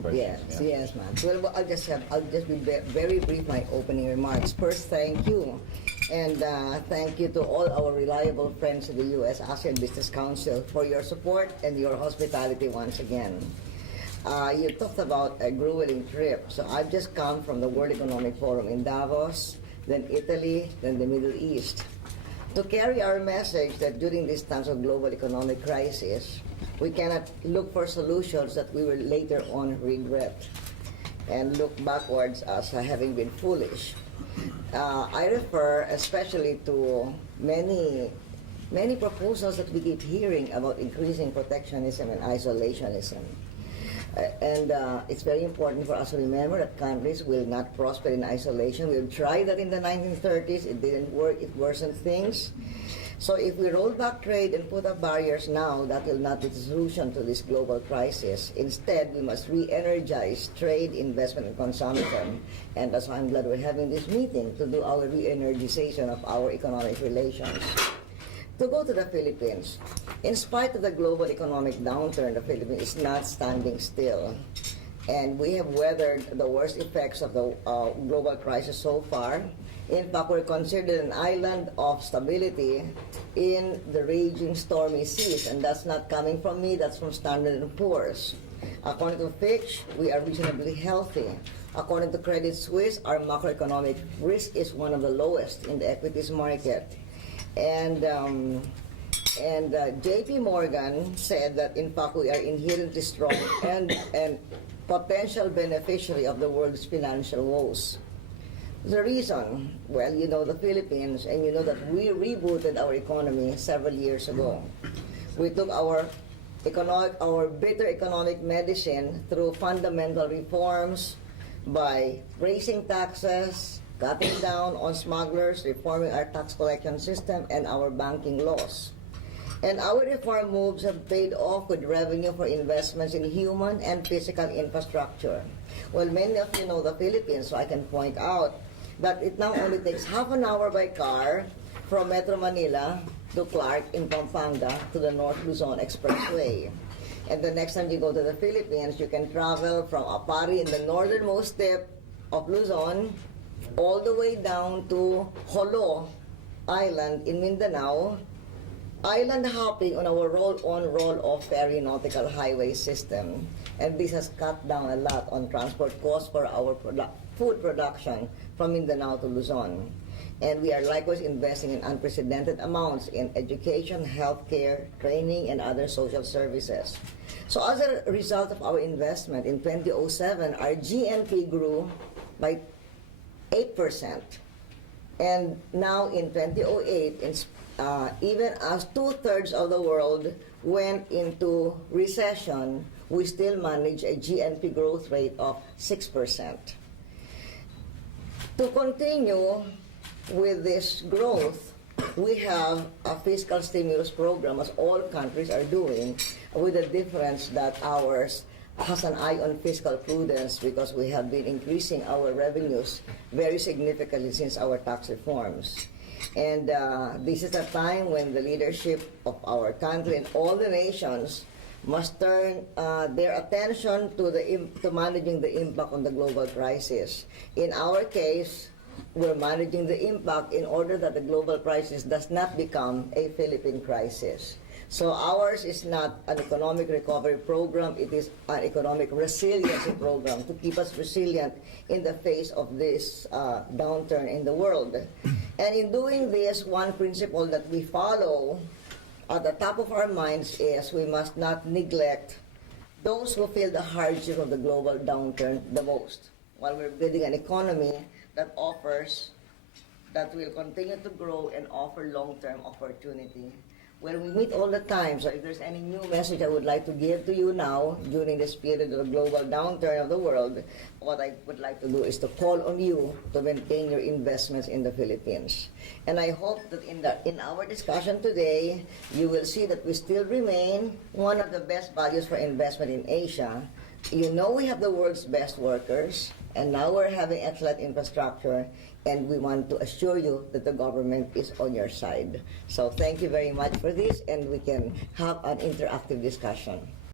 questions. Yes, ma'am. Well, I'll just be very brief my opening remarks. First, thank you. And thank you to all our reliable friends of the US-Asean Business Council for your support and your hospitality once again. You talked about a grueling trip. So I've just come from the World Economic Forum in Davos, then Italy, then the Middle East, to carry our message that during these times of global economic crisis, we cannot look for solutions that we will later on regret and look backwards as having been foolish. I refer especially to many proposals that we keep hearing about increasing protectionism and isolationism. It's very important for us to remember that countries will not prosper in isolation. We've tried that in the 1930s. It didn't work. It worsened things. So if we roll back trade and put up barriers now, that will not be the solution to this global crisis. Instead, we must re-energize trade, investment, and consumption. And that's why I'm glad we're having this meeting, to do our re-energization of our economic relations. To go to the Philippines, in spite of the global economic downturn, the Philippines is not standing still. And we have weathered the worst effects of the global crisis so far. In fact, we're considered an island of stability in the raging stormy seas. And that's not coming from me, that's from Standard & Poor's. According to Fitch, we are reasonably healthy. According to Credit Suisse, our macroeconomic risk is one of the lowest in the equities market. And JP Morgan said that, in fact, we are inherently strong and potential beneficiary of the world's financial woes. The reason, well, you know the Philippines, and you know that we rebooted our economy several years ago. We took our bitter economic medicine through fundamental reforms by raising taxes, cutting down on smugglers, reforming our tax collection system, and our banking laws. And our reform moves have paid off with revenue for investments in human and physical infrastructure. Well, many of you know the Philippines, so I can point out that it now only takes half an hour by car from Metro Manila to Clark in Pampanga to the North Luzon Expressway. And the next time you go to the Philippines, you can travel from Apari in the northernmost tip of Luzon all the way down to Jolo Island in Mindanao, island hopping on our roll-on, roll-off ferry nautical highway system. And this has cut down a lot on transport costs for our food production from Mindanao to Luzon. And we are likewise investing in unprecedented amounts in education, healthcare, training, and other social services. So as a result of our investment in 2007, our GNP grew by 8%. And now in 2008, even as 2/3 of the world went into recession, we still manage a GNP growth rate of 6%. To continue with this growth, we have a fiscal stimulus program, as all countries are doing, with the difference that ours has an eye on fiscal prudence, because we have been increasing our revenues very significantly since our tax reforms. And this is a time when the leadership of our country and all the nations must turn their attention to managing the impact on the global crisis. In our case, we're managing the impact in order that the global crisis does not become a Philippine crisis. So ours is not an economic recovery program, it is an economic resiliency program to keep us resilient in the face of this downturn in the world. And in doing this, one principle that we follow at the top of our minds is we must not neglect those who feel the hardship of the global downturn the most, while we're building an economy that will continue to grow and offer long-term opportunity. Well, we meet all the time, so if there's any new message I would like to give to you now during this period of the global downturn of the world, what I would like to do is to call on you to maintain your investments in the Philippines. And I hope that in our discussion today, you will see that we still remain one of the best values for investment in Asia. You know we have the world's best workers, and now we're having excellent infrastructure, and we want to assure you that the government is on your side. So thank you very much for this, and we can have an interactive discussion.